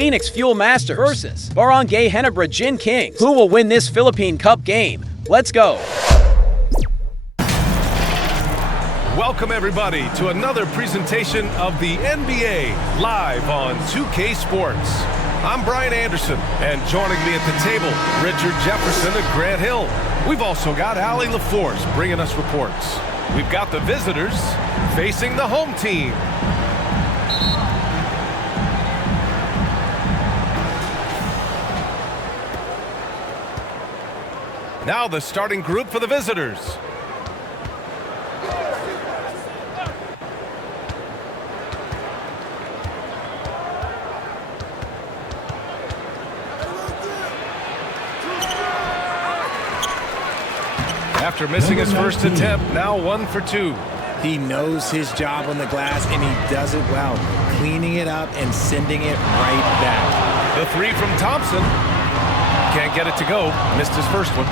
Phoenix Fuel Masters versus Barangay Ginebra Gin Kings. Who will win this Philippine Cup game? Let's go. Welcome everybody to another presentation of the NBA live on 2K Sports. I'm Brian Anderson, and joining me at the table, Richard Jefferson and Grant Hill. We've also got Allie LaForce bringing us reports. We've got the visitors facing the home team. Now the starting group for the visitors. After missing his first attempt, now 1 for 2. He knows his job on the glass, and he does it well, cleaning it up and sending it right back. The three from Thompson. Can't get it to go. Missed his first one.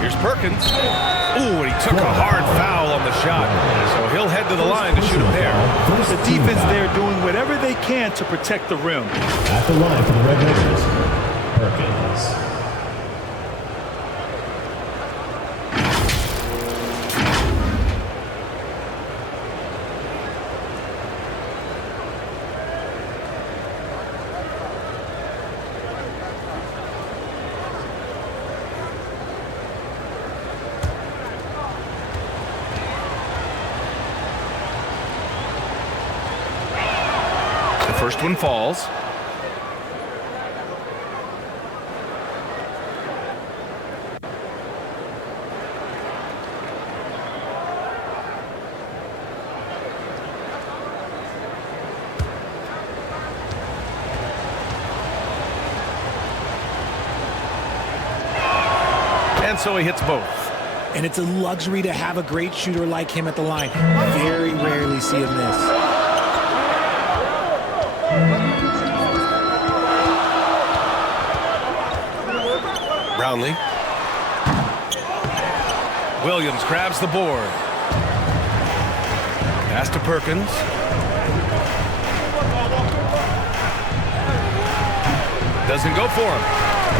Here's Perkins. Ooh, and he took a hard foul on the shot. So he'll head to the line to shoot a pair. The defense there doing whatever they can to protect the rim. At the line for the Red Raiders, Perkins. First one falls. And so he hits both. And it's a luxury to have a great shooter like him at the line. Very rarely see him miss. Brownlee. Williams grabs the board. Pass to Perkins. Doesn't go for him.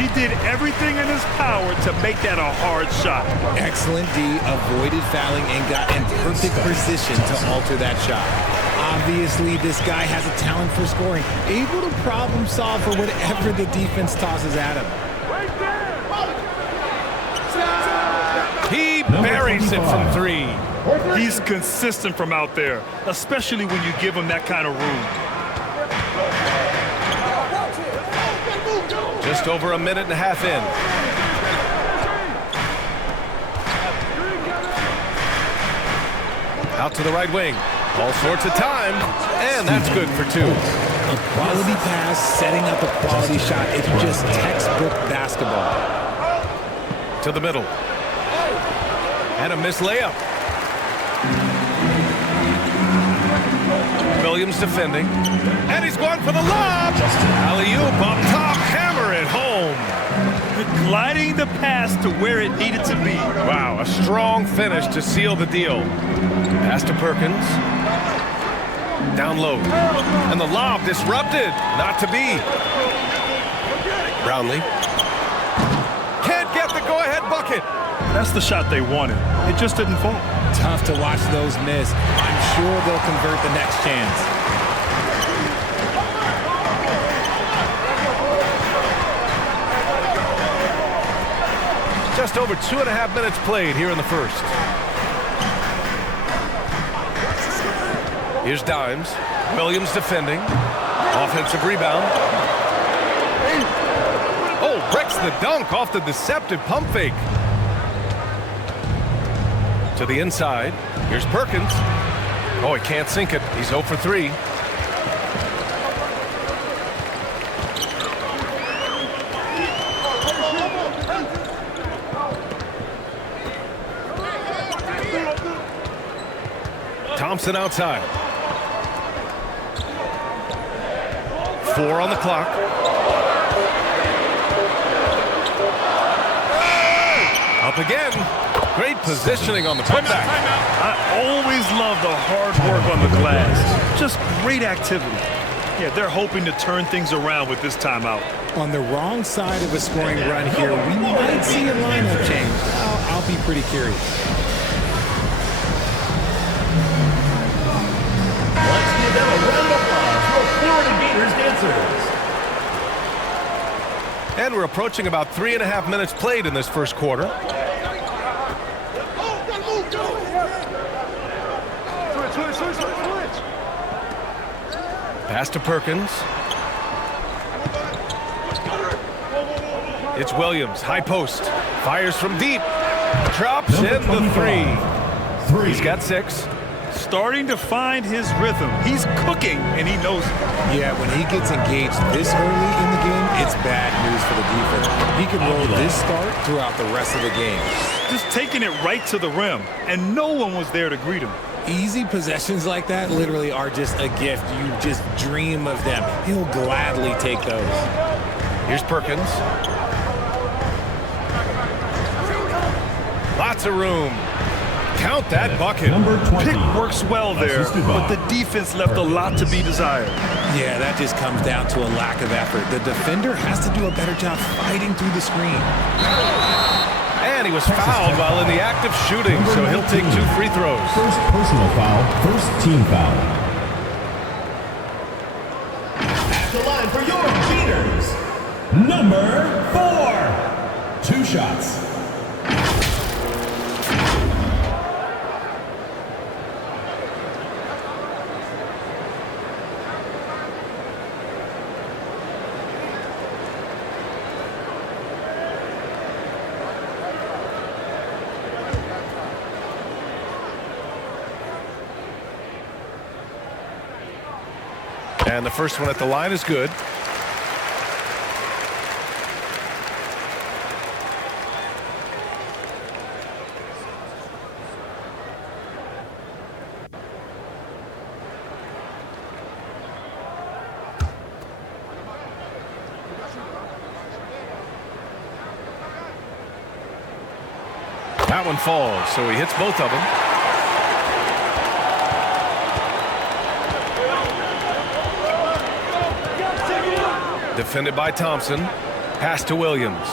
He did everything in his power to make that a hard shot. Excellent D, avoided fouling and got in perfect position to alter that shot. Obviously, this guy has a talent for scoring, able to problem solve for whatever the defense tosses at him. He buries it from 3. He's consistent from out there, especially when you give him that kind of room. Just over a minute and a half in. Out to the right wing. All sorts of time, and that's good for 2. A quality pass, setting up a quality shot. It's just textbook basketball. To the middle. And a missed layup. Williams defending. And he's going for the lob. Alley-oop up top, hammer it home. Gliding the pass to where it needed to be. Wow, a strong finish to seal the deal. Pass to Perkins. Down low. And the lob disrupted. Not to be. Brownlee. Can't get the go-ahead bucket. That's the shot they wanted. It just didn't fall. Tough to watch those miss. I'm sure they'll convert the next chance. Just over 2.5 minutes played here in the first. Here's Dimes. Williams defending. Offensive rebound. Oh, breaks the dunk off the deceptive pump fake. To the inside. Here's Perkins. Oh, he can't sink it. He's 0 for 3. Thompson outside. 4 on the clock. Up again. Great positioning on the putback. I always love the hard work on the glass. Just great activity. Yeah, they're hoping to turn things around with this timeout. On the wrong side of a scoring run here, we might see a lineup change. I'll be pretty curious. Let's give them a round of applause for Florida Gators dancers. And we're approaching about 3.5 minutes played in this first quarter. Pass to Perkins. It's Williams, high post. Fires from deep. Drops in the three. He's got 6. Starting to find his rhythm. He's cooking, and he knows it. Yeah, when he gets engaged this early in the game, it's bad news for the defense. He could roll this start throughout the rest of the game. Just taking it right to the rim, and no one was there to greet him. Easy possessions like that literally are just a gift. You just dream of them. He'll gladly take those. Here's Perkins. Lots of room. Count that bucket. Number 20. Pick works well there, but the defense left a lot to be desired. Yeah, that just comes down to a lack of effort. The defender has to do a better job fighting through the screen. And he was fouled while in the act of shooting, so he'll take 2 free throws. First personal foul, first team foul. At the line for your Gators, number 4. 2 shots. And the first one at the line is good. That one falls, so he hits both of them. Defended by Thompson. Pass to Williams.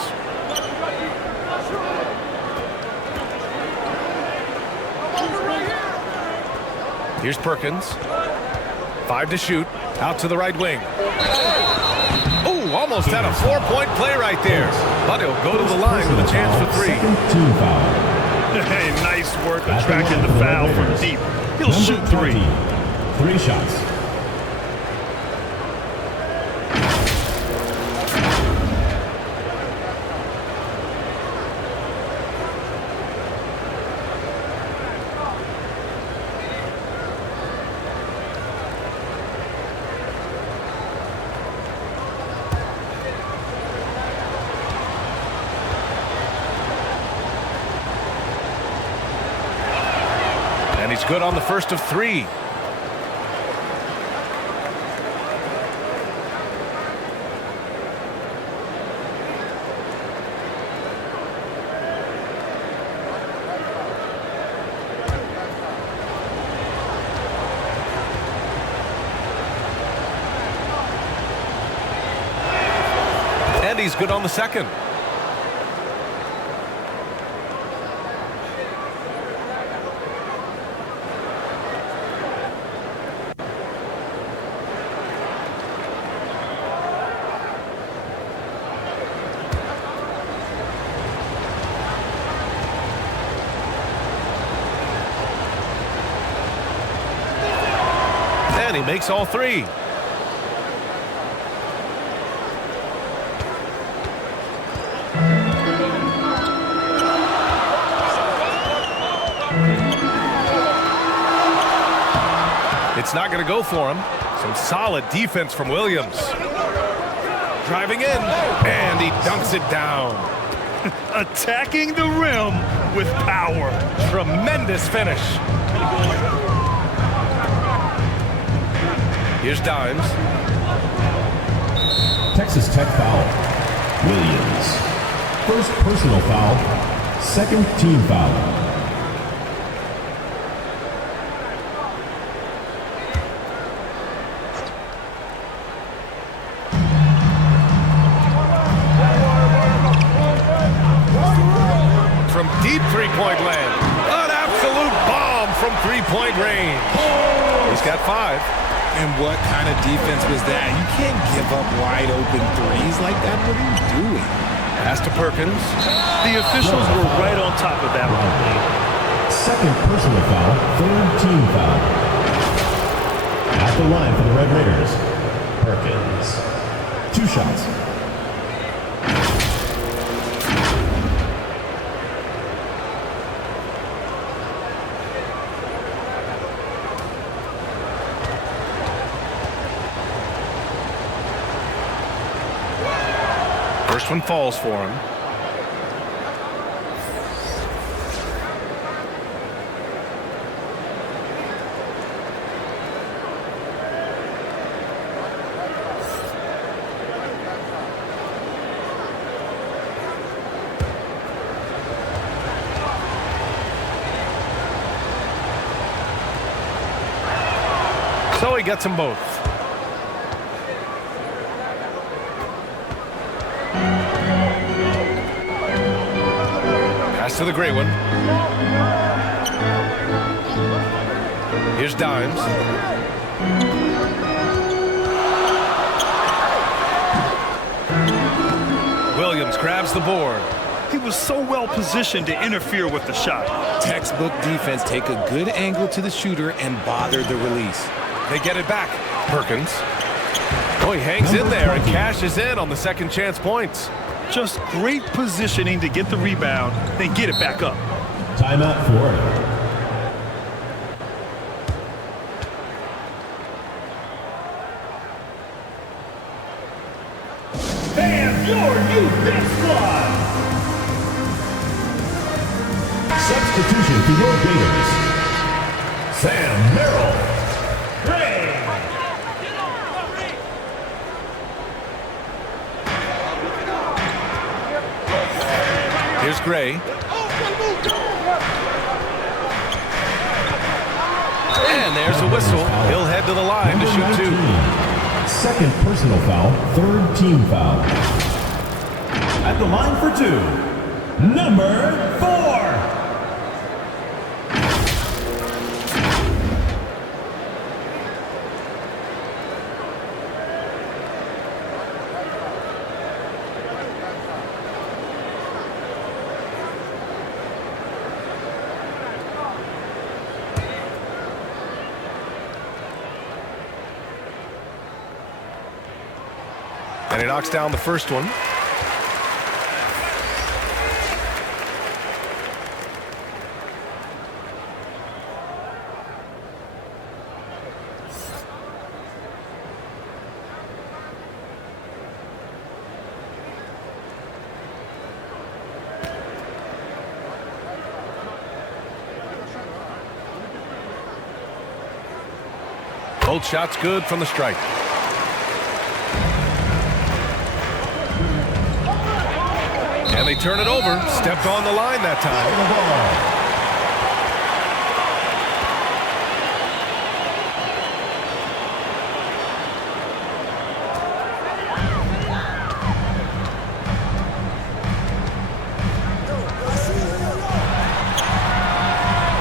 Here's Perkins. 5 to shoot. Out to the right wing. Oh, almost had a 4-point play right there. But he'll go to the line with a chance for 3. Team foul. Hey, nice work attracting the foul from deep. He'll shoot 3. 3 shots. And he's good on the first of 3. And he's good on the second. And he makes all 3. It's not going to go for him. Some solid defense from Williams. Driving in, and he dunks it down. Attacking the rim with power. Tremendous finish. Here's Dimes. Texas Tech foul. Williams. First personal foul, second team foul. got 5. And what kind of defense was that? You can't give up wide open threes like that. What are you doing? Pass to Perkins. The officials were right on top of that one. Second personal foul, third team foul. At the line for the Red Raiders, Perkins. 2 shots. First one falls for him. So he gets them both. Pass to the gray one. Here's Dimes. Williams grabs the board. He was so well positioned to interfere with the shot. Textbook defense. Take a good angle to the shooter and bother the release. They get it back. Perkins. Oh, he hangs in there and cashes in on the second chance points. Just great positioning to get the rebound, then get it back up. Timeout, Florida. And your new big squad. Substitution for your Gators. Sam Merrill. Gray. Here's Gray. And there's a whistle. He'll head to the line to shoot 2. Second personal foul, third team foul. At the line for 2, number 4. And he knocks down the first one. Both shots good from the strike. And they turn it over. Stepped on the line that time.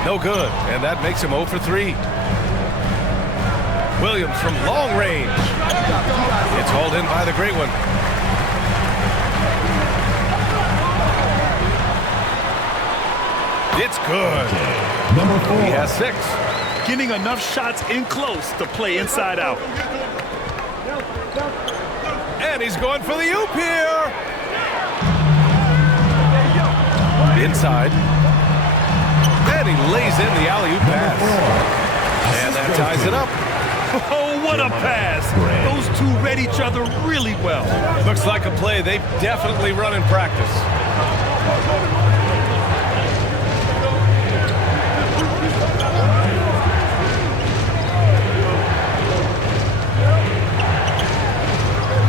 No good. And that makes him 0 for 3. Williams from long range. It's hauled in by the great one. It's good. Number 4. He has 6. Getting enough shots in close to play inside out. And he's going for the oop here. Inside. And he lays in the alley-oop pass. And that ties it up. Oh, what a pass. Those two read each other really well. Looks like a play they've definitely run in practice.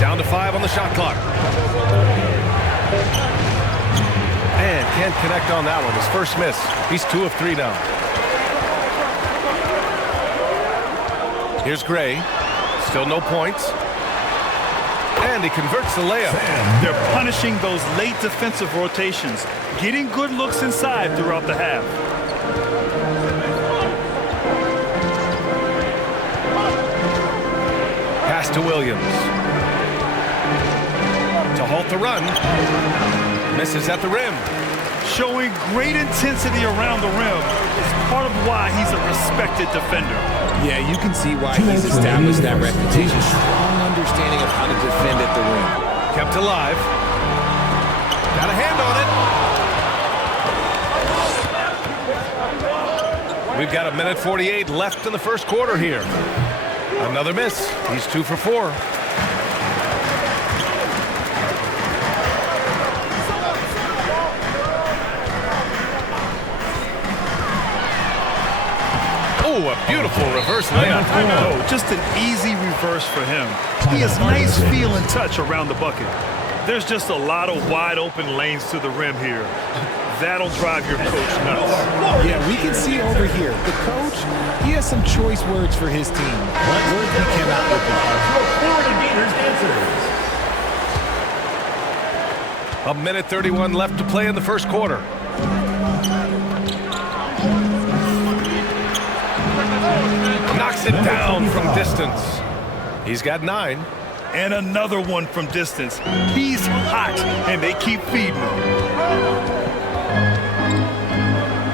Down to 5 on the shot clock. And can't connect on that one. His first miss. He's 2 of 3 now. Here's Gray. Still no points. And he converts the layup. They're punishing those late defensive rotations, getting good looks inside throughout the half. Pass to Williams. To halt the run. Misses at the rim. Showing great intensity around the rim is part of why he's a respected defender. Yeah, you can see why he's established that reputation. Strong understanding of how to defend at the rim. Kept alive. Got a hand on it. We've got 1:48 left in the first quarter here. Another miss. He's 2 for 4. Oh, a beautiful reverse layup. Oh, just an easy reverse for him. He has nice feel and touch around the bucket. There's just a lot of wide open lanes to the rim here. That'll drive your coach nuts. Yeah, we can see over here, the coach, he has some choice words for his team. What words he cannot open. A 1:31 left to play in the first quarter. Knocks it down from distance. He's got 9. And another one from distance. He's hot, and they keep feeding him.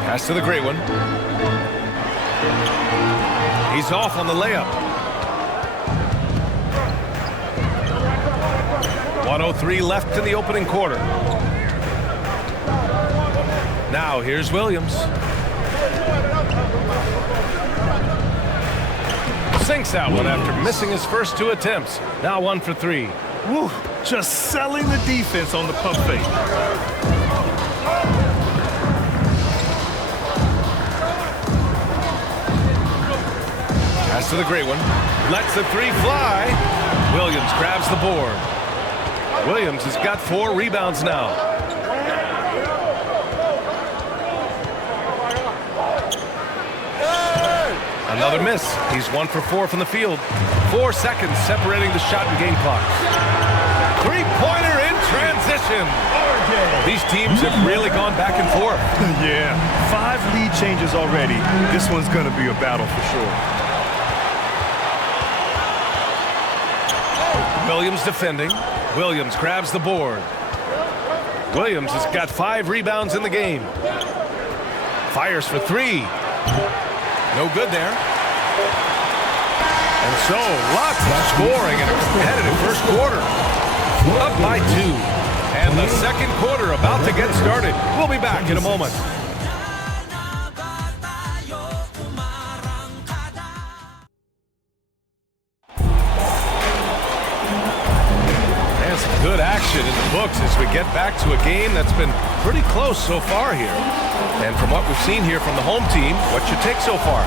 Pass to the great one. He's off on the layup. 1:03 left in the opening quarter. Now here's Williams. Sinks that one after missing his first 2 attempts. Now 1 for 3. Woo, just selling the defense on the pump fake. Pass to the great one. Lets the 3 fly. Williams grabs the board. Williams has got 4 rebounds now. Another miss. He's 1 for 4 from the field. 4 seconds separating the shot and game clock. 3-pointer in transition. These teams have really gone back and forth. Yeah, 5 lead changes already. This one's going to be a battle for sure. Williams defending. Williams grabs the board. Williams has got 5 rebounds in the game. Fires for 3. No good there. And so, lots of scoring in a competitive first quarter. Up by 2. And the second quarter about to get started. We'll be back in a moment. And some good action in the books as we get back to a game that's been pretty close so far here. And from what we've seen here from the home team, what's your take so far?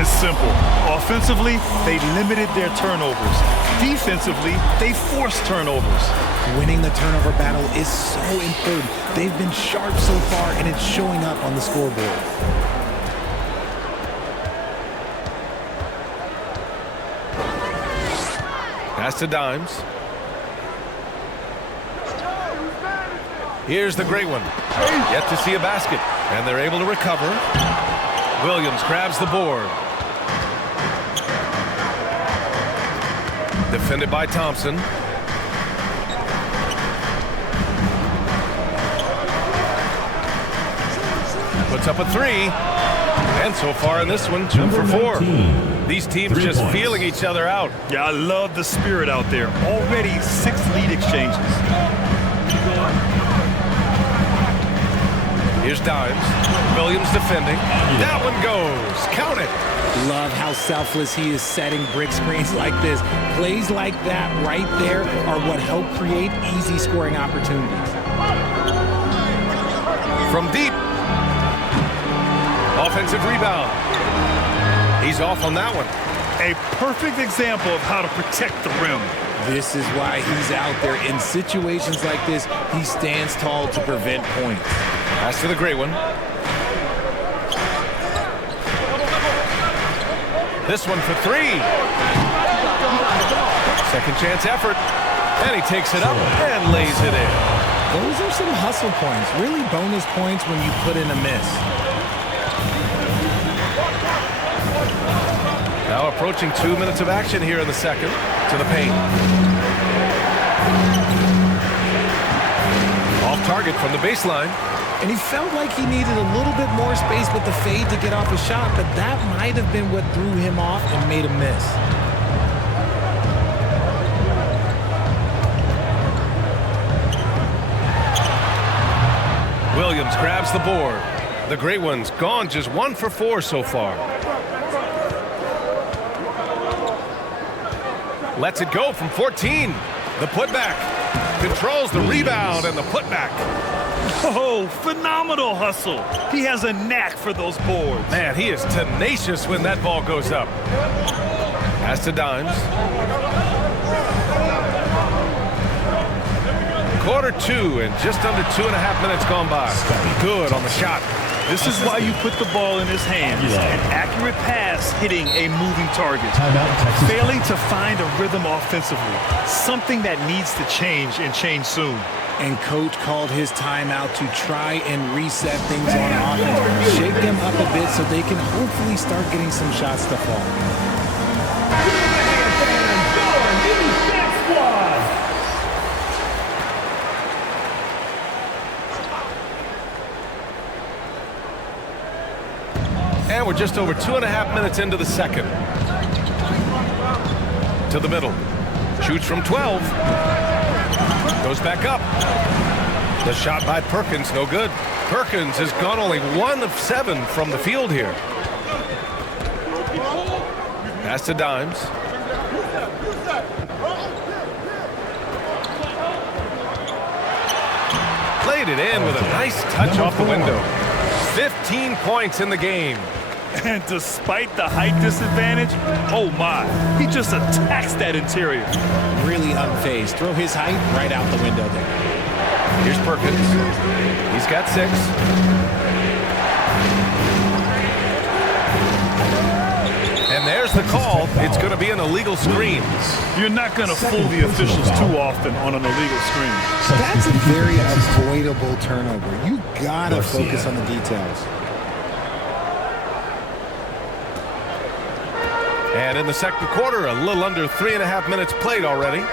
It's simple. Offensively, they limited their turnovers. Defensively, they forced turnovers. Winning the turnover battle is so important. They've been sharp so far, and it's showing up on the scoreboard. Pass to Dimes. Here's the great one. Yet to see a basket. And they're able to recover. Williams grabs the board. Defended by Thompson. Puts up a 3. And so far in this one, 2 for 4. These teams just feeling each other out. Yeah, I love the spirit out there. Already 6 lead exchanges. Here's Dimes. Williams defending. That one goes. Count it. Love how selfless he is setting brick screens like this. Plays like that right there are what help create easy scoring opportunities. From deep. Offensive rebound. He's off on that one. A perfect example of how to protect the rim. This is why he's out there. In situations like this, he stands tall to prevent points. Pass to the great one. This one for 3. Second chance effort. And he takes it up and lays it in. Those are some hustle points. Really bonus points when you put in a miss. Now approaching 2 minutes of action here in the second. To the paint. Off target from the baseline. And he felt like he needed a little bit more space with the fade to get off a shot, but that might have been what threw him off and made him miss. Williams grabs the board. The Great Ones gone just 1 for 4 so far. Lets it go from 14. The putback. Controls the rebound and the putback. Oh, phenomenal hustle. He has a knack for those boards. Man, he is tenacious when that ball goes up. Pass to Dimes. Quarter 2 and just under 2.5 minutes gone by. Good on the shot. This is why you put the ball in his hands. An accurate pass hitting a moving target. Failing to find a rhythm offensively. Something that needs to change and change soon. And coach called his timeout to try and reset things on offense. Shake them up a bit so they can hopefully start getting some shots to fall. And we're just over 2.5 minutes into the second. To the middle. Shoots from 12. Goes back up. The shot by Perkins, no good. Perkins has gone only 1 of 7 from the field here. Pass to Dimes. Played it in with a nice touch off the window. 15 points in the game. And despite the height disadvantage, oh my, he just attacks that interior. Really unfazed. Throw his height right out the window there. Here's Perkins. He's got 6. And there's the call. It's going to be an illegal screen. You're not going to fool the officials too often on an illegal screen. That's a very avoidable turnover. You gotta focus on the details. And in the second quarter, a little under 3.5 minutes played already.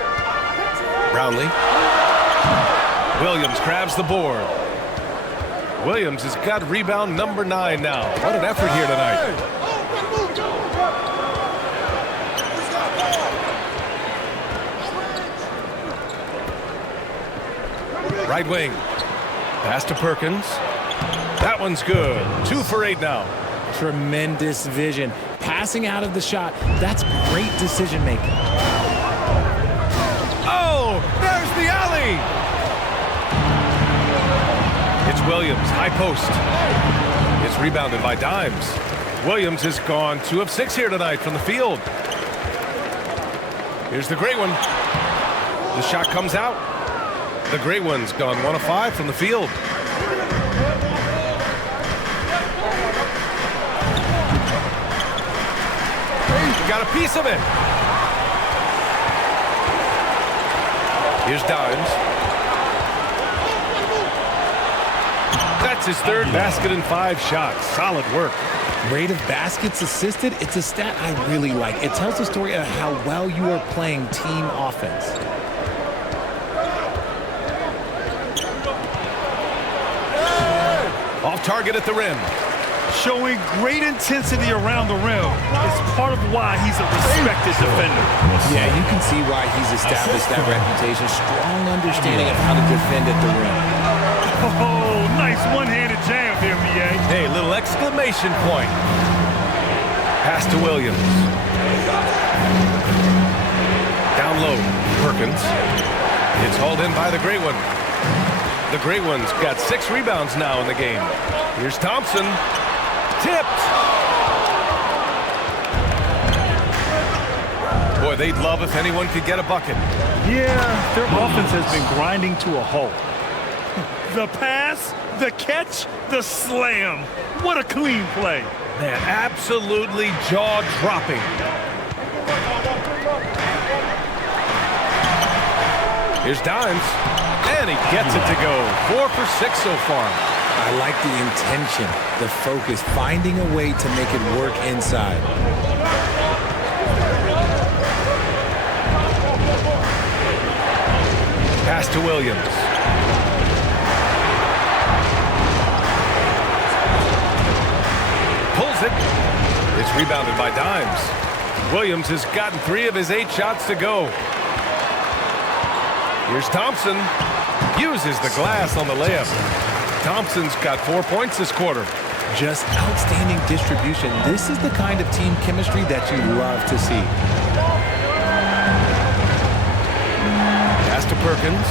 Brownlee. Williams grabs the board. Williams has got rebound number 9 now. What an effort here tonight. Right wing. Pass to Perkins. That one's good. 2 for 8 now. Tremendous vision. Passing out of the shot. That's great decision making. Oh, there's the alley. It's Williams, high post. It's rebounded by Dimes. Williams has gone 2 of 6 here tonight from the field. Here's the Great One. The shot comes out. The Great One's gone 1 of 5 from the field. Got a piece of it. Here's Dimes. That's his 3rd basket in 5 shots. Solid work. Rate of baskets assisted, it's a stat I really like. It tells the story of how well you are playing team offense. Off target at the rim. Showing great intensity around the rim is part of why he's a respected defender. Yeah, you can see why he's established that reputation. Strong understanding of how to defend at the rim. Oh, nice one-handed jam here, Miguel. Hey, little exclamation point. Pass to Williams. Down low, Perkins. It's hauled in by the Great One. The Great One's got 6 rebounds now in the game. Here's Thompson. Tipped. Boy, they'd love if anyone could get a bucket. Yeah, their offense has been grinding to a halt. The pass, the catch, the slam. What a clean play. Man, absolutely jaw-dropping. Here's Dimes. And he gets it to go. 4 for 6 so far. I like the intention, the focus, finding a way to make it work inside. to Williams. Pulls it. It's rebounded by Dimes. Williams has gotten 3 of his 8 shots to go. Here's Thompson. Uses the glass on the layup. Thompson's got 4 points this quarter. Just outstanding distribution. This is the kind of team chemistry that you love to see. Pass to Perkins.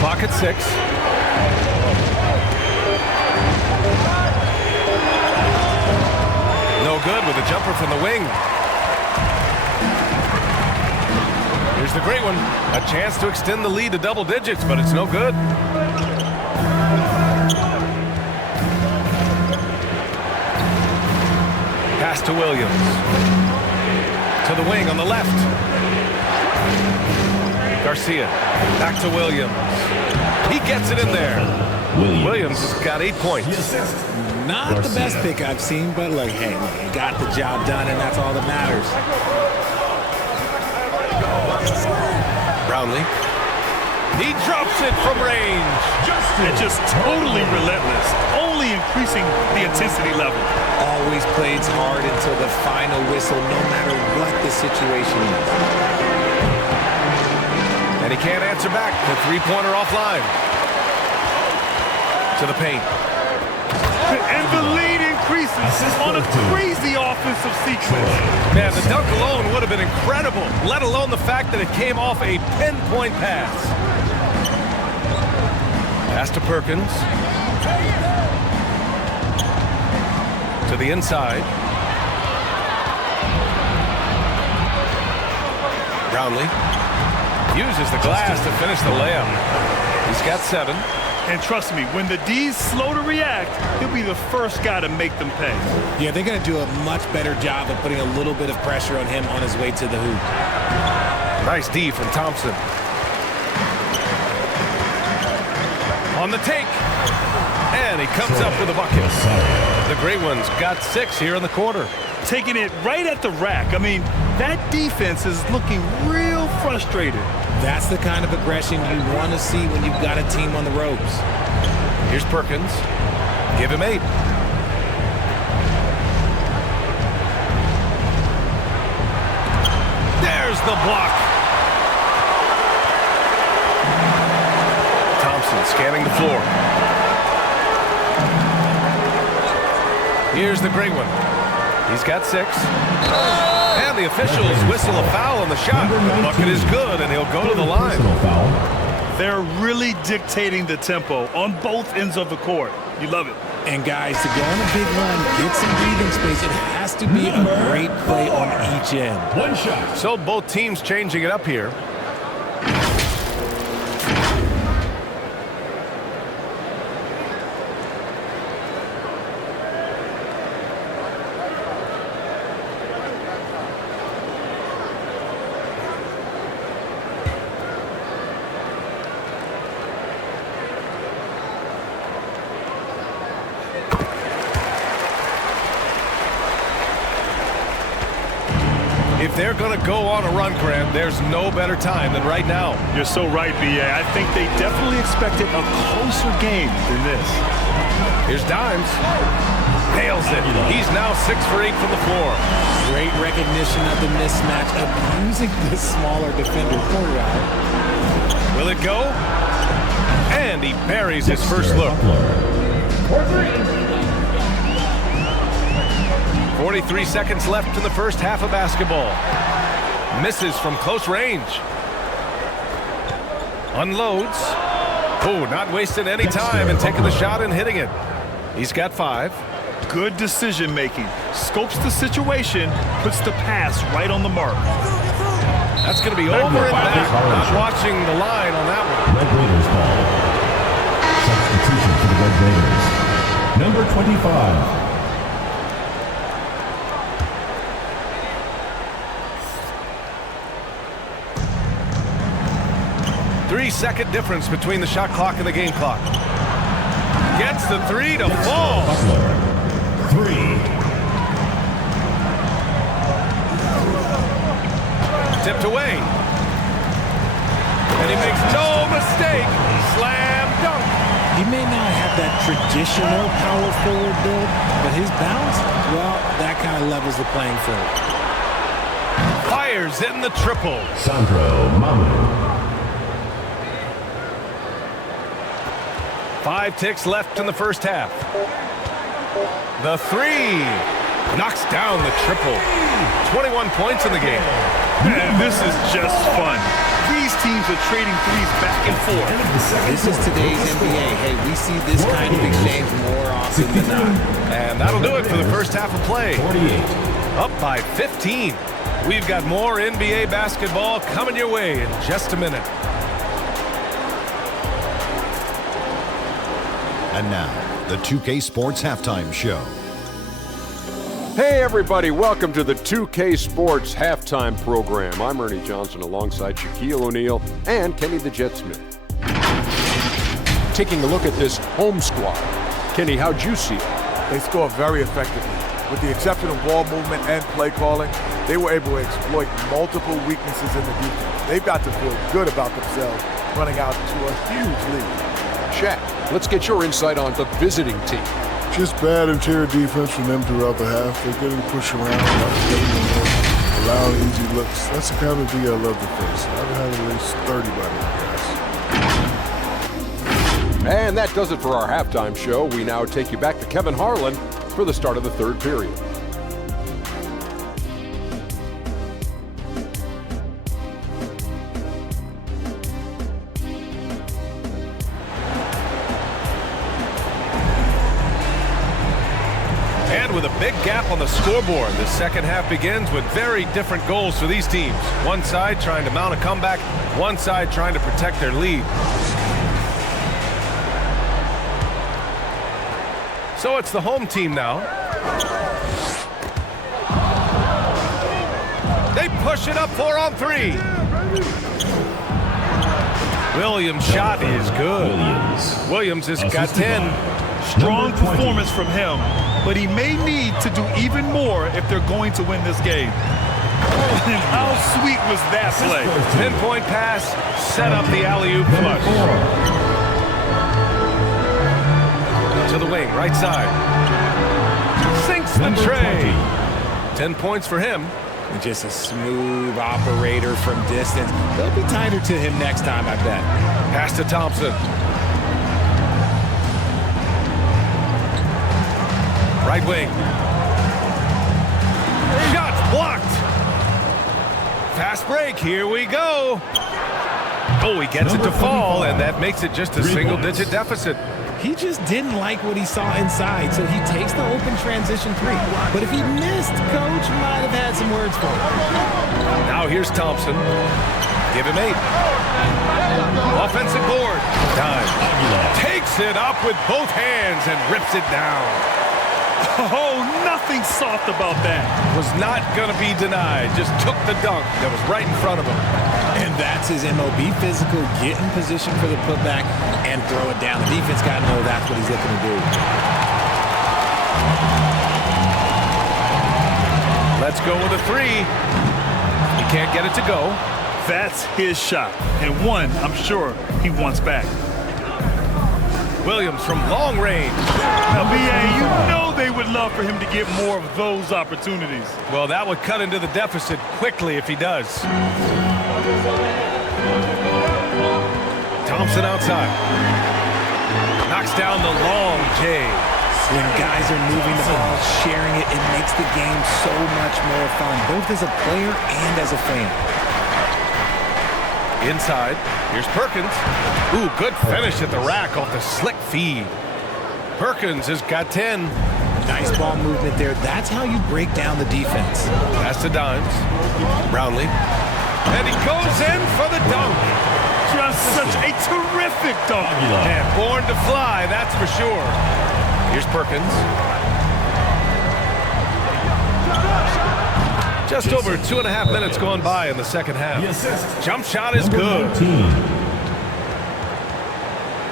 Clock at 6. No good with a jumper from the wing. Here's the great one. A chance to extend the lead to double digits, but it's no good. Pass to Williams. To the wing on the left. Garcia. Back to Williams. He gets it in there. Williams has got 8 points. Not the best pick I've seen, but look, hey, he got the job done, and that's all that matters. Brownlee. He drops it from range. And just totally relentless, only increasing the intensity level. Always plays hard until the final whistle, no matter what the situation is. And he can't answer back. The three-pointer offline. To the paint. And the lead increases on a crazy offensive sequence. Man, the dunk alone would have been incredible, let alone the fact that it came off a pinpoint pass. Pass to Perkins. To the inside. Brownlee uses the glass to finish the layup. He's got 7. And trust me, when the D's slow to react, he'll be the first guy to make them pay. Yeah, they're going to do a much better job of putting a little bit of pressure on him on his way to the hoop. Nice D from Thompson. On the take. And he comes up with a bucket. The great one's got 6 here in the quarter. Taking it right at the rack. I mean, that defense is looking real frustrated. That's the kind of aggression you want to see when you've got a team on the ropes. Here's Perkins. Give him 8. There's the block. Thompson scanning the floor. Here's the great one. He's got 6. And the officials whistle a foul on the shot. The bucket is good, and he'll go to the line. They're really dictating the tempo on both ends of the court. You love it. And guys, to go on a big run, get some breathing space, it has to be a great play on each end. 1 shot. So both teams changing it up here. If they're going to go on a run, Grant, there's no better time than right now. You're so right, B.A. I think they definitely expected a closer game than this. Here's Dimes. Nails it. He's now 6 for 8 from the floor. Great recognition of the mismatch, abusing the smaller defender. Will it go? And he buries his first look. 43 seconds left in the first half of basketball. Misses from close range. Unloads. Oh, not wasting any time and taking the shot and hitting it. He's got 5. Good decision making. Scopes the situation, puts the pass right on the mark. That's going to be over and back. Not watching the line on that one. Red Raiders ball. Substitution for the Red Raiders. Number 25. 3-second difference between the shot clock and the game clock. Gets the 3 to fall. 3. Tipped away. And he makes no mistake. Slam dunk. He may not have that traditional power forward build, but his bounce, well, that kind of levels the playing field. Fires in the triple. Sandro Mamu. 5 ticks left in the first half. The three. Knocks down the triple. 21 points in the game. Man, this is just fun. These teams are trading threes back and forth. This is today's NBA. Hey, we see this kind of exchange more often than not. And that'll do it for the first half of play. 48. Up by 15. We've got more NBA basketball coming your way in just a minute. And now, the 2K Sports Halftime Show. Hey everybody, welcome to the 2K Sports Halftime Program. I'm Ernie Johnson alongside Shaquille O'Neal and Kenny the Jet Smith. Taking a look at this home squad. Kenny, how'd you see it? They score very effectively. With the exception of ball movement and play calling, they were able to exploit multiple weaknesses in the defense. They've got to feel good about themselves running out to a huge lead. Shaq, let's get your insight on the visiting team. Just bad interior defense from them throughout the half. They're getting pushed around, not getting in there, allowing easy looks. That's the kind of D I love to face. I've had at least 30 by now, guys. And that does it for our halftime show. We now take you back to Kevin Harlan for the start of the third period. With a big gap on the scoreboard, the second half begins with very different goals for these teams. One side trying to mount a comeback, one side trying to protect their lead. So it's the home team now. They push it up 4-on-3. Williams' shot is good. Williams has got 10. Strong performance from him, but he may need to do even more if they're going to win this game. And how sweet was that play? 10-point pass, set up the alley-oop flush. To the wing, right side. Sinks the tray. 10 points for him. Just a smooth operator from distance. They'll be tighter to him next time, I bet. Pass to Thompson. Right wing. Shots blocked. Fast break. Here we go. Oh, he gets it to fall, and that makes it just a single-digit deficit. He just didn't like what he saw inside, so he takes the open transition three. But if he missed, Coach might have had some words for him. Now here's Thompson. Give him 8. Offensive board. Time. Takes it up with both hands and rips it down. Oh, nothing soft about that. Was not going to be denied. Just took the dunk that was right in front of him. And that's his MOB physical. Get in position for the putback and throw it down. The defense got to know that's what he's looking to do. Let's go with a 3. He can't get it to go. That's his shot. And one, I'm sure, he wants back. Williams from long range. Now, BA, you know they would love for him to get more of those opportunities. Well, that would cut into the deficit quickly if he does. Thompson outside. Knocks down the long J. When guys are moving the ball, sharing it, it makes the game so much more fun, both as a player and as a fan. Inside, here's Perkins. Ooh, good finish at the rack off the slick feed. Perkins has got 10. Nice ball movement there. That's how you break down the defense. Pass to Dimes. Brownlee. And he goes in for the dunk. Just such a terrific dunk. And born to fly, that's for sure. Here's Perkins. Just over 2.5 minutes gone by in the second half. Jump shot is good.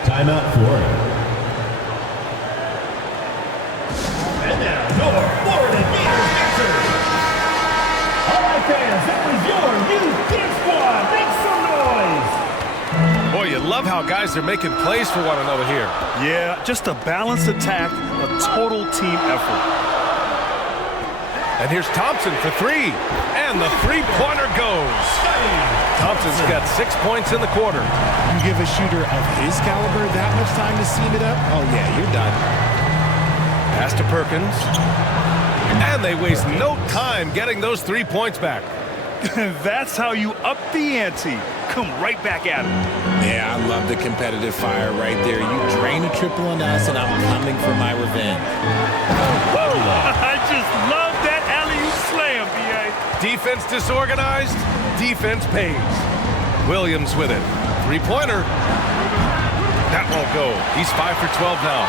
Timeout for it. And now, your 40-meter answer. All right, fans, it was your new love how guys are making plays for one another here. Yeah, just a balanced attack, a total team effort. And here's Thompson for three. And the three-pointer goes. Thompson's got 6 points in the quarter. You give a shooter of his caliber that much time to seam it up? Oh, yeah, you're done. Pass to Perkins. And they waste no time getting those 3 points back. That's how you up the ante. Come right back at him. Yeah, I love the competitive fire right there. You drain a triple on us, and I'm coming for my revenge. I just love that alley-oop slam, B.A. Defense disorganized, defense pays. Williams with it. Three-pointer. That won't go. He's 5 for 12 now.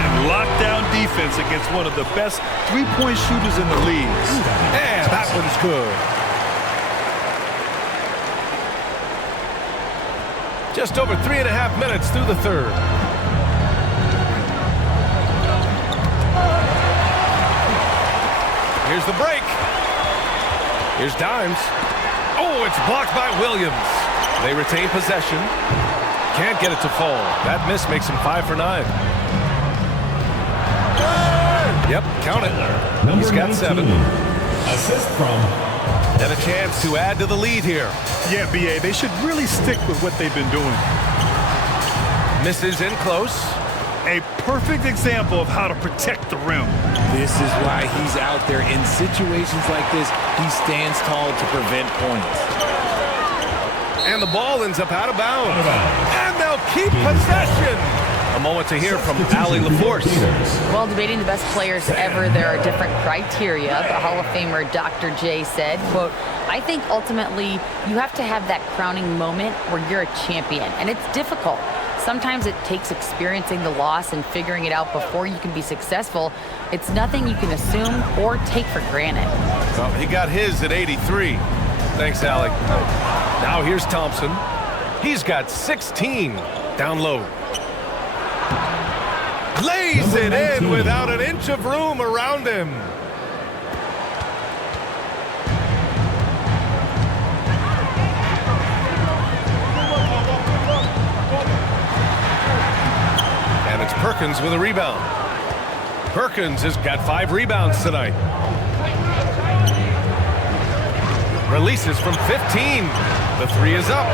And lockdown defense against one of the best three-point shooters in the league. And that one's good. Just over 3.5 minutes through the third. Here's the break. Here's Dimes. Oh, it's blocked by Williams. They retain possession. Can't get it to fall. That miss makes him 5 for 9. Yep, count it. He's got 7. Assist from. And a chance to add to the lead here. Yeah, B.A., they should really stick with what they've been doing. Misses in close. A perfect example of how to protect the rim. This is why he's out there. In situations like this, he stands tall to prevent points. And the ball ends up out of bounds. And they'll keep possession. A moment to hear from Allie LaForce. While debating the best players ever, there are different criteria. The Hall of Famer Dr. J said, quote, I think ultimately you have to have that crowning moment where you're a champion. And it's difficult. Sometimes it takes experiencing the loss and figuring it out before you can be successful. It's nothing you can assume or take for granted. Well, he got his at 83. Thanks, Allie. Now here's Thompson. He's got 16 down low. Lays it in without an inch of room around him. And it's Perkins with a rebound. Perkins has got 5 rebounds tonight. Releases from 15. The 3 is up.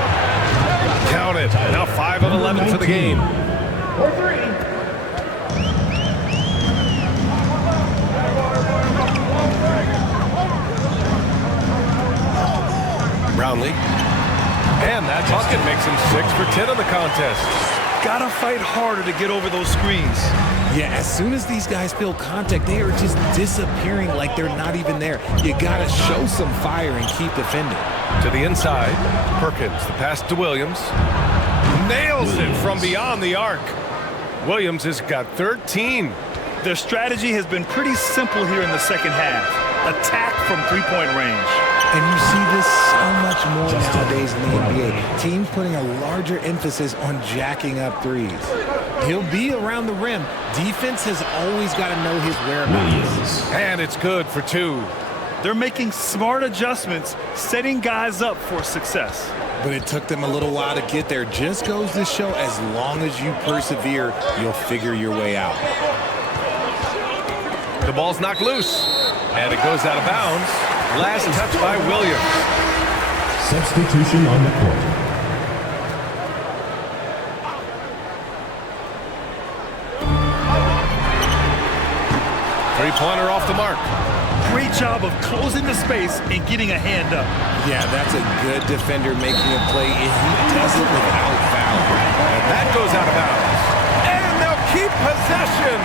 Count it. Now 5 of 11 for the game. Brownlee. And that bucket makes him 6 for 10 in the contest. Gotta fight harder to get over those screens. Yeah, as soon as these guys feel contact, they are just disappearing like they're not even there. You gotta show some fire and keep defending. To the inside, Perkins, the pass to Williams. Nails it from beyond the arc. Williams has got 13. Their strategy has been pretty simple here in the second half. Attack from three-point range. And you see this so much more nowadays in the NBA. Teams putting a larger emphasis on jacking up threes. He'll be around the rim. Defense has always got to know his whereabouts. And it's good for 2. They're making smart adjustments, setting guys up for success. But it took them a little while to get there. Just goes to show, as long as you persevere, you'll figure your way out. The ball's knocked loose. And it goes out of bounds. Last touch by Williams. Substitution on the court. Three-pointer off the mark. Great job of closing the space and getting a hand up. Yeah, that's a good defender making a play, and he does it without foul. And that goes out of bounds. And they'll keep possession.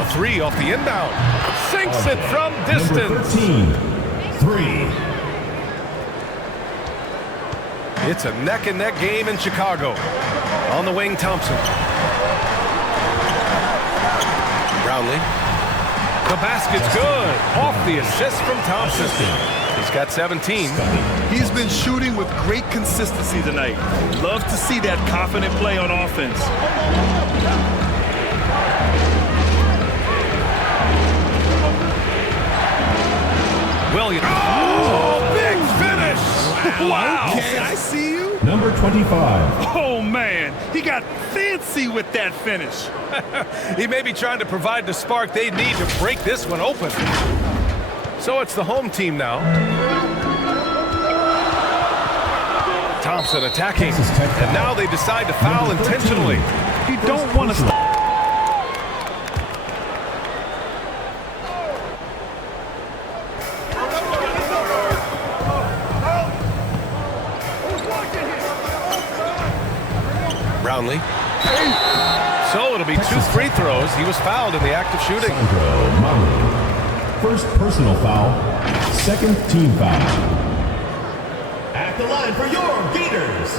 A 3 off the inbound. Sinks it from distance. 13, 3. It's a neck-and-neck game in Chicago. On the wing, Thompson. Brownlee. The basket's good. Off the assist from Thompson. He's got 17. He's been shooting with great consistency tonight. Love to see that confident play on offense. Williams. Oh, big finish! Wow! Okay, I see you. Number 25. Oh, man. He got fancy with that finish. He may be trying to provide the spark they need to break this one open. So it's the home team now. Thompson attacking. And now they decide to foul intentionally. You don't want to... Brownlee. So it'll be 2 free throws. He was fouled in the act of shooting. First personal foul, second team foul. At the line for your Gators,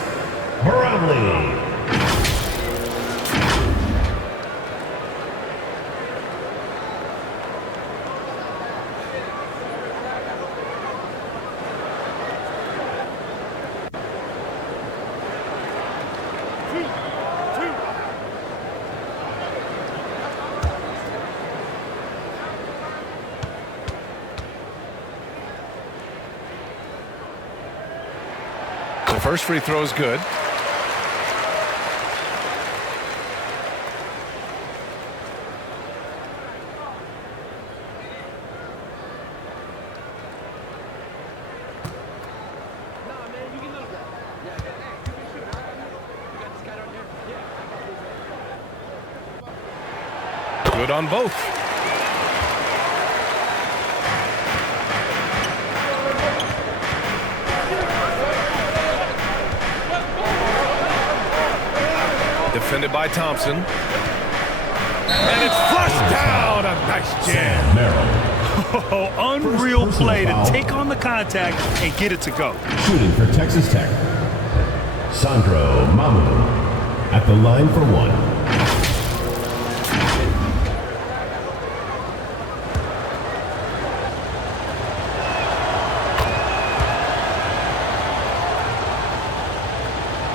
Brownlee. The first free throw is good. Good on both. Defended by Thompson. And it's flushed down. A nice jam. Oh, unreal play to take on the contact and get it to go. Shooting for Texas Tech, Sandro Mamu at the line for one.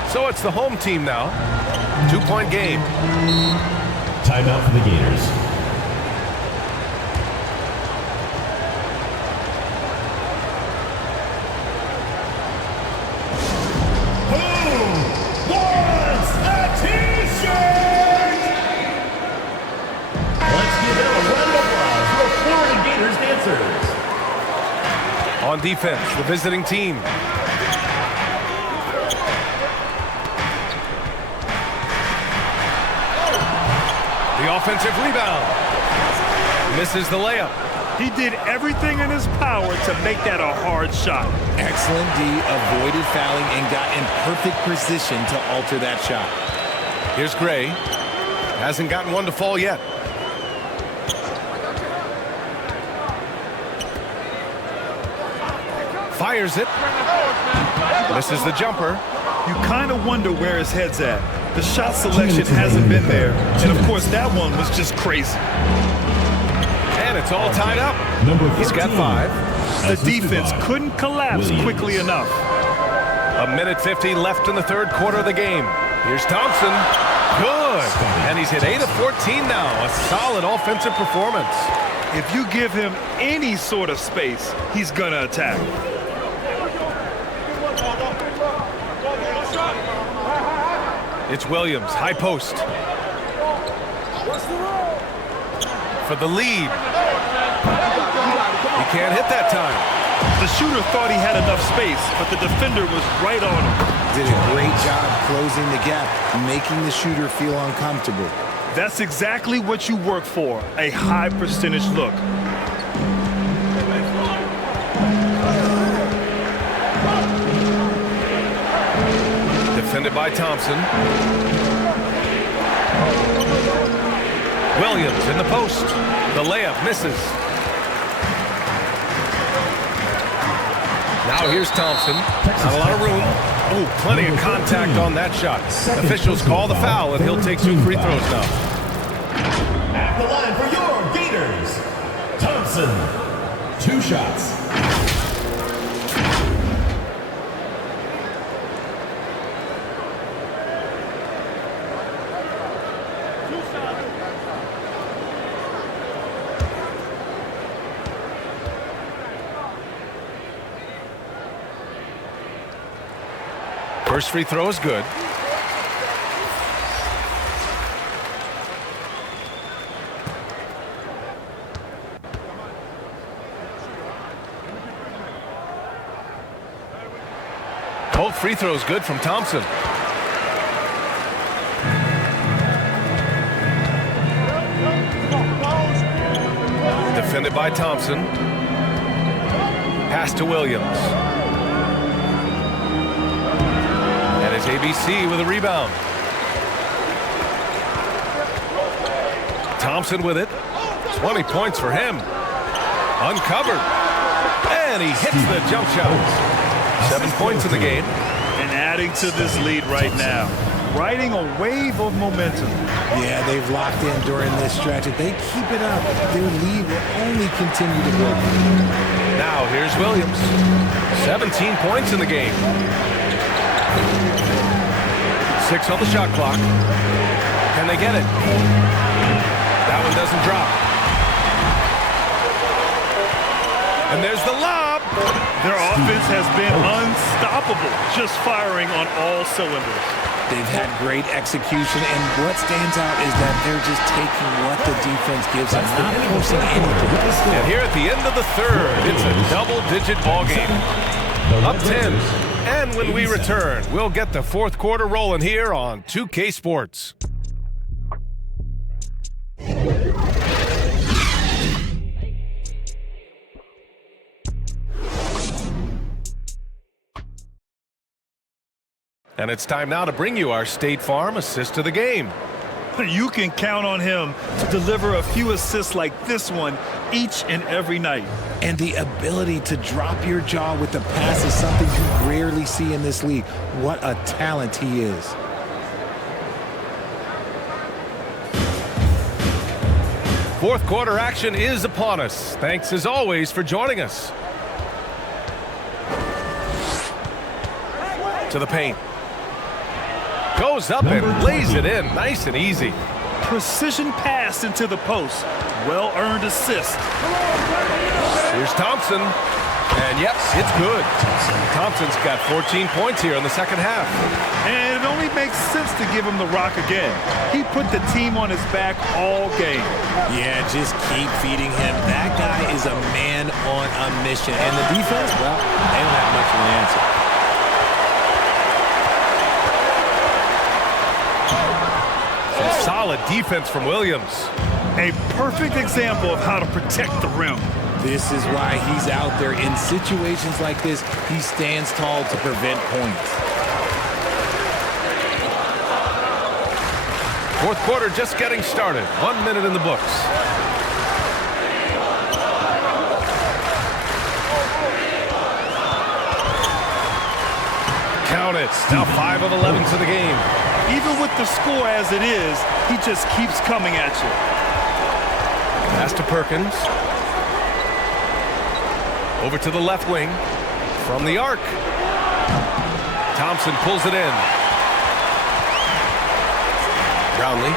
So it's the home team now. 2-point game. Timeout for the Gators. Who wants a t-shirt? Let's give them a round of applause for Florida Gators dancers. On defense, the visiting team. The offensive rebound. Misses the layup. He did everything in his power to make that a hard shot. Excellent D, avoided fouling and got in perfect position to alter that shot. Here's Gray. Hasn't gotten one to fall yet. Fires it. Misses the jumper. You kind of wonder where his head's at. The shot selection hasn't been there. And of course, that one was just crazy. And it's all tied up. He's got 5. The defense couldn't collapse quickly enough. 1:50 left in the third quarter of the game. Here's Thompson. Good. And he's hit 8 of 14 now. A solid offensive performance. If you give him any sort of space, he's going to attack. It's Williams, high post. For the lead. He can't hit that time. The shooter thought he had enough space, but the defender was right on him. Did a great job closing the gap, making the shooter feel uncomfortable. That's exactly what you work for, a high percentage look. Defended by Thompson. Williams in the post. The layup misses. Now here's Thompson. Not a lot of room. Ooh, plenty of contact on that shot. Officials call the foul, and he'll take 2 free throws now. At the line for your Gators, Thompson. 2 shots. First free throw is good. Both free throws good from Thompson. Defended by Thompson. Pass to Williams. And it's ABC with a rebound. Thompson with it. 20 points for him. Uncovered. And he hits the jump shot. 7 points in the game. And adding to this lead right now. Riding a wave of momentum. Yeah, they've locked in during this stretch. If they keep it up, their lead will only continue to grow. Now here's Williams. 17 points in the game. 6 on the shot clock. Can they get it? That one doesn't drop. And there's the lob. Their offense has been unstoppable, just firing on all cylinders. They've had great execution, and what stands out is that they're just taking what the defense gives them, not forcing anything. And here at the end of the third, it's a double-digit ball game. Up 10. And when we return, we'll get the fourth quarter rolling here on 2K Sports. And it's time now to bring you our State Farm assist of the game. You can count on him to deliver a few assists like this one each and every night. And the ability to drop your jaw with the pass is something you rarely see in this league. What a talent he is. Fourth quarter action is upon us. Thanks as always for joining us. To the paint. Goes up and lays it in. Nice and easy. Precision pass into the post. Well-earned assist. Here's Thompson. And yep, it's good. Thompson's got 14 points here in the second half. And it only makes sense to give him the rock again. He put the team on his back all game. Yeah, just keep feeding him. That guy is a man on a mission. And the defense, well, they don't have much of an answer. Solid defense from Williams. A perfect example of how to protect the rim. This is why he's out there in situations like this. He stands tall to prevent points. Fourth quarter just getting started. 1 minute in the books. Count it. Now 5 of 11 to the game. Even with the score as it is, he just keeps coming at you. Pass to Perkins. Over to the left wing. From the arc. Thompson pulls it in. Brownlee.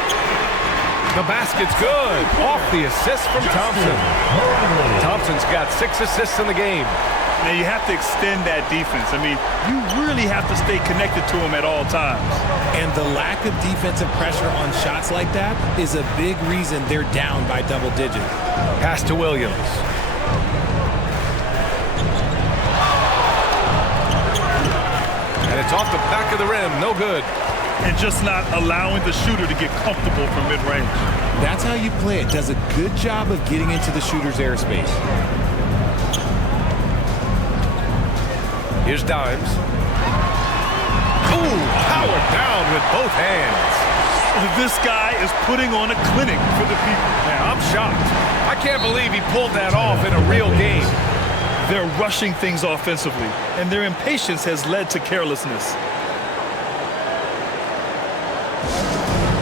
The basket's good. Off the assist from Thompson. Thompson's got 6 assists in the game. Now you have to extend that defense. I mean, you really have to stay connected to him at all times. And the lack of defensive pressure on shots like that is a big reason they're down by double digits. Pass to Williams. And it's off the back of the rim. No good. And just not allowing the shooter to get comfortable from mid-range. That's how you play it. Does a good job of getting into the shooter's airspace. Here's Dimes. Ooh, powered down with both hands. This guy is putting on a clinic for the people. Man, I'm shocked. I can't believe he pulled that off in a real game. They're rushing things offensively, and their impatience has led to carelessness.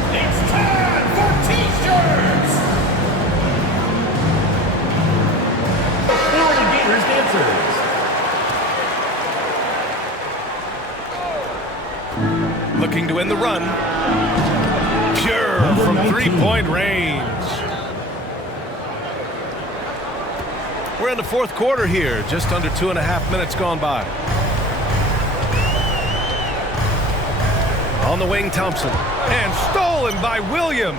It's time for T-shirts! Florida Gators dancers. Looking to win the run. Pure from three-point range. We're in the fourth quarter here. Just under 2.5 minutes gone by. On the wing, Thompson. And stolen by Williams.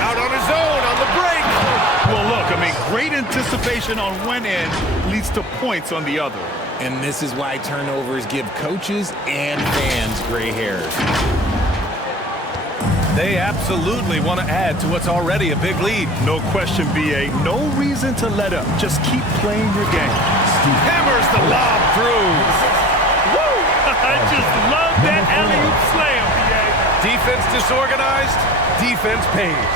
Out on his own on the break. Well, look, I mean, great anticipation on one end leads to points on the other. And this is why turnovers give coaches and fans gray hairs. They absolutely want to add to what's already a big lead. No question, BA. No reason to let up. Just keep playing your game. Hammers the lob through. Woo! I just love that alley-oop slam, BA. Defense disorganized. Defense pays.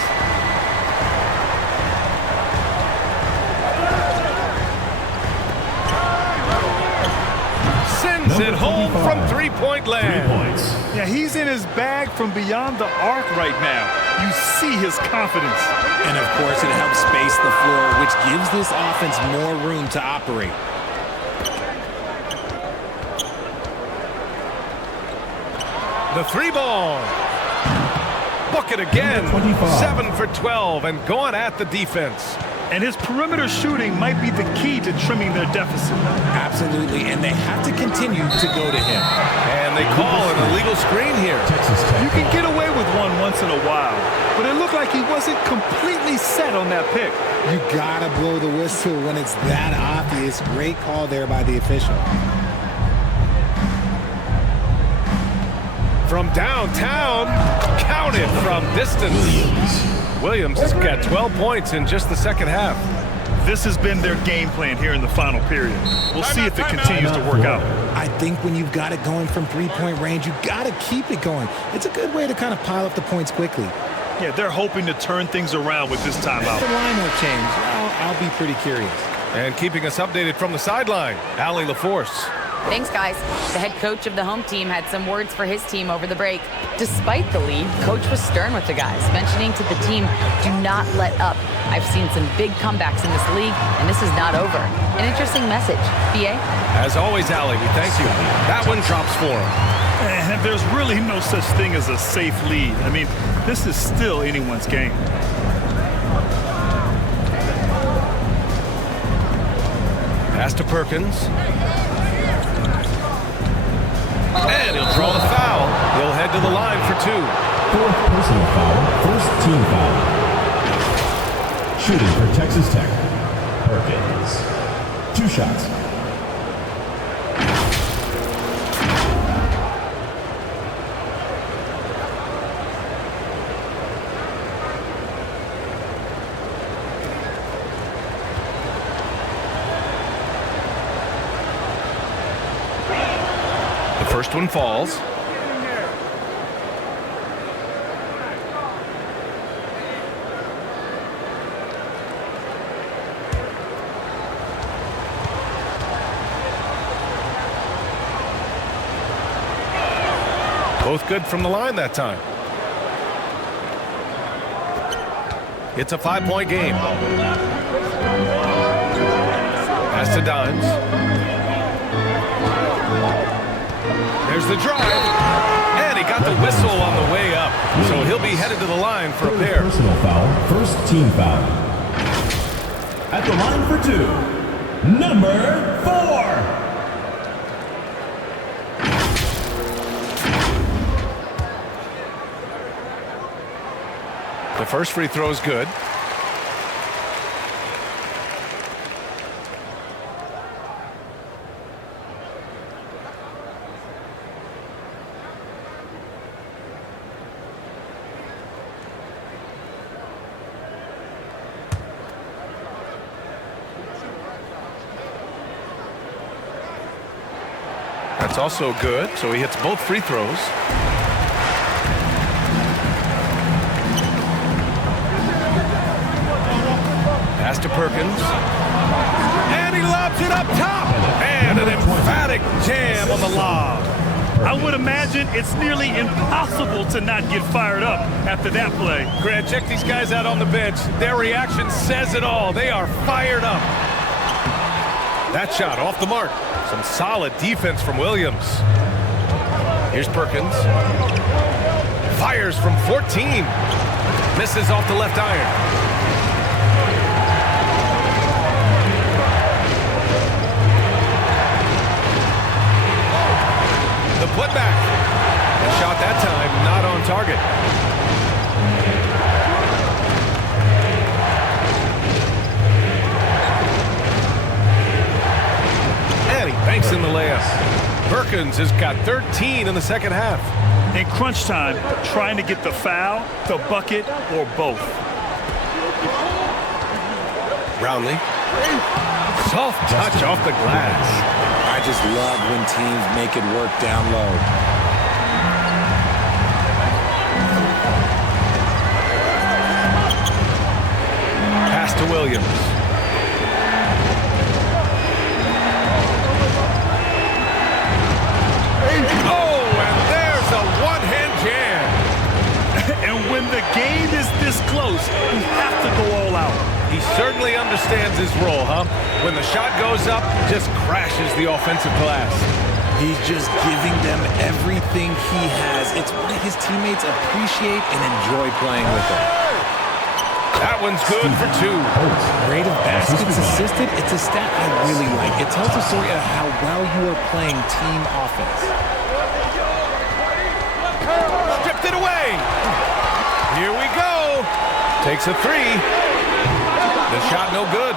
Sends it home from three-point land. 3 points. Yeah, he's in his bag from beyond the arc right now. You see his confidence. And, of course, it helps space the floor, which gives this offense more room to operate. The three ball. Bucket again. 7 for 12 and going at the defense. And his perimeter shooting might be the key to trimming their deficit. Absolutely, and they have to continue to go to him. And they call an illegal screen here. You can get away with one once in a while, but it looked like he wasn't completely set on that pick. You gotta blow the whistle when it's that obvious. Great call there by the official. From downtown, counted from distance. Williams has got 12 points in just the second half. This has been their game plan here in the final period. We'll see if it continues to work out. I think when you've got it going from three-point range, you got to keep it going. It's a good way to kind of pile up the points quickly. Yeah, they're hoping to turn things around with this timeout. The lineup change. I'll be pretty curious. And keeping us updated from the sideline, Allie LaForce. Thanks, guys. The head coach of the home team had some words for his team over the break. Despite the lead, coach was stern with the guys, mentioning to the team, do not let up. I've seen some big comebacks in this league, and this is not over. An interesting message. BA? As always, Allie, we thank you. That one drops for him. And there's really no such thing as a safe lead. I mean, this is still anyone's game. Pass to Perkins. And he'll draw the foul. He'll head to the line for two. 4th personal foul, 1st team foul. Shooting for Texas Tech, Perkins. 2 shots. First one falls. Both good from the line that time. It's a 5-point game. Pass to Dimes. There's the drive, and he got the whistle on the way up, so he'll be headed to the line for a pair. Personal foul, 1st team foul. At the line for 2, number 4. The first free throw is good. That's also good, so he hits both free throws. Pass to Perkins. And he lobs it up top. And an emphatic jam on the lob. I would imagine it's nearly impossible to not get fired up after that play. Grant, check these guys out on the bench. Their reaction says it all. They are fired up. That shot off the mark. Some solid defense from Williams. Here's Perkins. Fires from 14. Misses off the left iron. The putback. A shot that target. And he banks in the layup. Perkins has got 13 in the second half. In crunch time, trying to get the foul, the bucket, or both. Brownlee. Soft touch off the glass. I just love when teams make it work down low. Pass to Williams. Oh, and there's a one-hand jam. And when the game is this close, you have to go all out. He certainly understands his role, huh? When the shot goes up, just crashes the offensive glass. He's just giving them everything he has. It's why his teammates appreciate and enjoy playing with him. That one's good for 2. Rate of baskets assisted, it's a stat I really like. It tells a story of how well you are playing team offense. Stripped it away. Here we go. Takes a 3. The shot no good.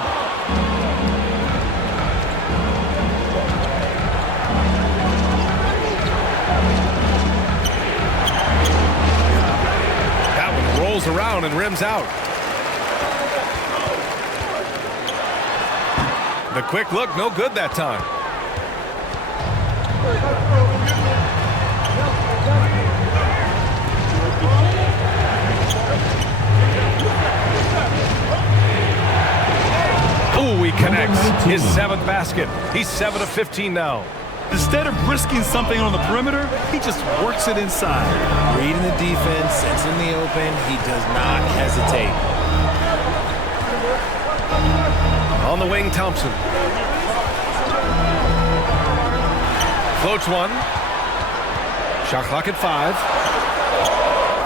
That one rolls around and rims out. The quick look, no good that time. Ooh, he connects. His 7th basket. He's 7 of 15 now. Instead of risking something on the perimeter, he just works it inside. Reading the defense, it's in the open. He does not hesitate. On the wing, Thompson. Floats one. Shot clock at 5.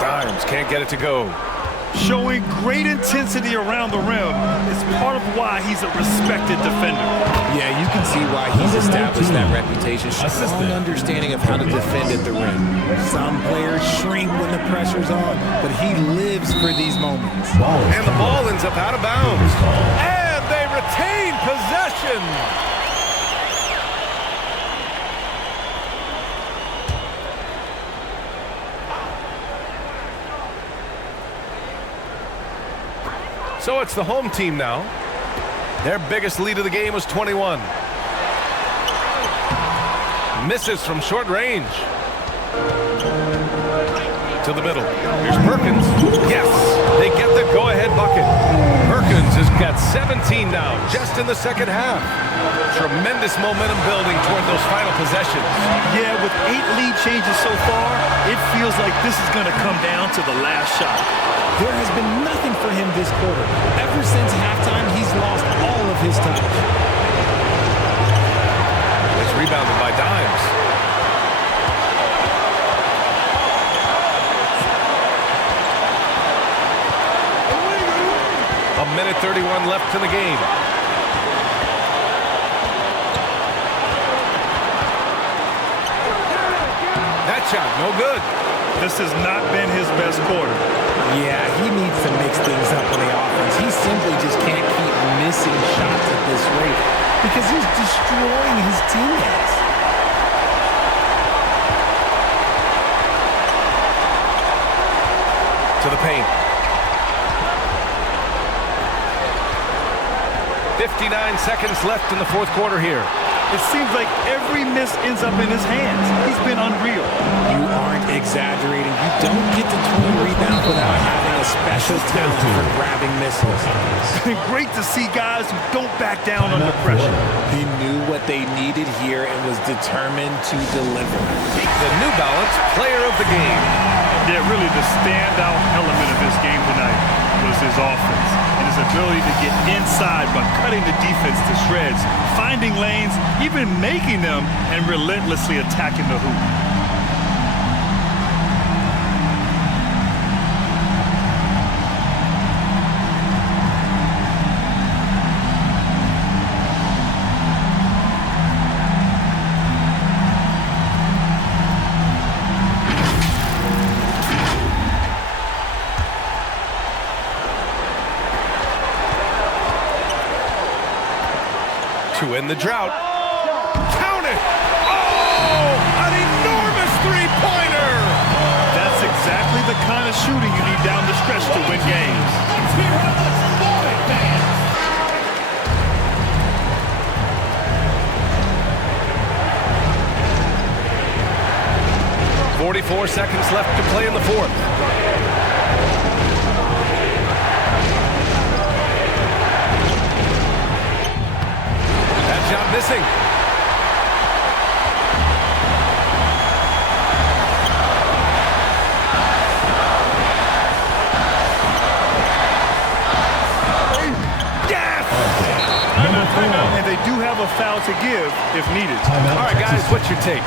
Dimes can't get it to go. Showing great intensity around the rim is part of why he's a respected defender. Yeah, you can see why he's established that reputation. Strong understanding of how to defend at the rim. Some players shrink when the pressure's on, but he lives for these moments. And the ball ends up out of bounds. And they retain possession. So it's the home team now. Their biggest lead of the game was 21. Misses from short range. To the middle. Here's Perkins. Yes, they get the go-ahead bucket. Perkins has got 17 now, just in the second half. Tremendous momentum building toward those final possessions. Yeah, with 8 lead changes so far, it feels like this is going to come down to the last shot. There has been nothing for him this quarter. Ever since halftime, he's lost all of his touch. It's rebounded by Dimes. A minute 31 left in the game. That shot, no good. This has not been his best quarter. Yeah, he needs to mix things up on the offense. He simply just can't keep missing shots at this rate because he's destroying his teammates. To the paint. 59 seconds left in the fourth quarter here. It seems like every miss ends up in his hands. He's been unreal. You aren't exaggerating. You don't get to 20 rebounds without having a special talent for grabbing misses. Great to see guys who don't back down under pressure. He knew what they needed here and was determined to deliver. The New Balance player of the game. Yeah, really the standout element of this game tonight was his offense and his ability to get inside by cutting the defense to shreds, finding lanes, even making them, and relentlessly attacking the hoop. to end the drought. Count it! Oh, an enormous three-pointer! That's exactly the kind of shooting you need down the stretch to win games. 44 seconds left to play in the fourth. That shot missing. Yes! And they do have a foul to give if needed. All right, guys, what's your take?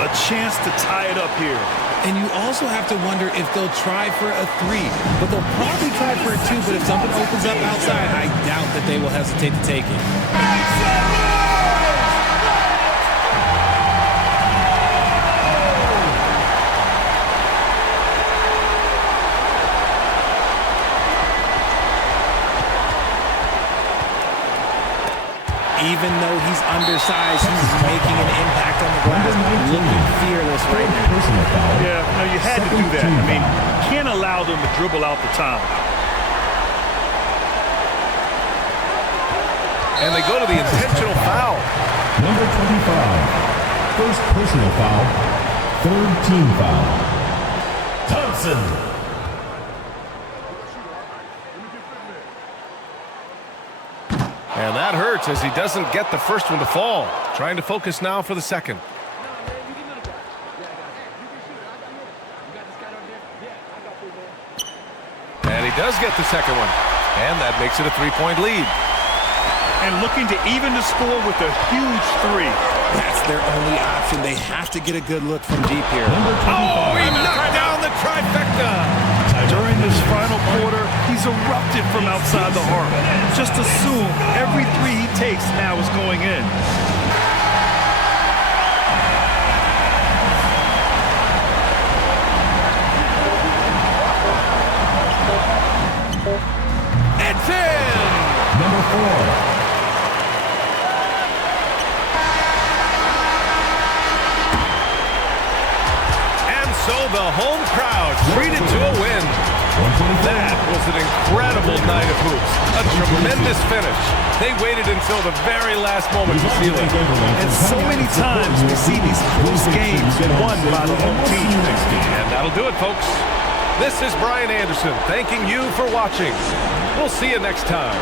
A chance to tie it up here. And you also have to wonder if they'll try for a three. But they'll probably try for a two. But if something opens up outside, I doubt that they will hesitate to take it. Even though he's undersized, he's making an impact on the glass, looking fearless right now. Yeah, no, you had to do that. I mean, you can't allow them to dribble out the time. And they go to the intentional foul. Number 25, first personal foul, third team foul. Thompson. And that hurts as he doesn't get the first one to fall. Trying to focus now for the second. And he does get the second one. And that makes it a three-point lead. And looking to even the score with a huge three. That's their only option. They have to get a good look from deep here. Oh, he knocked down the trifecta. During this final quarter, he's erupted from outside the arc. Just assume every three he takes now is going in. It's in! Number 4. So the home crowd treated to a win. That was an incredible night of hoops. A tremendous finish. They waited until the very last moment to seal it. And so many times we see these close games won by the home team. And that'll do it, folks. This is Brian Anderson thanking you for watching. We'll see you next time.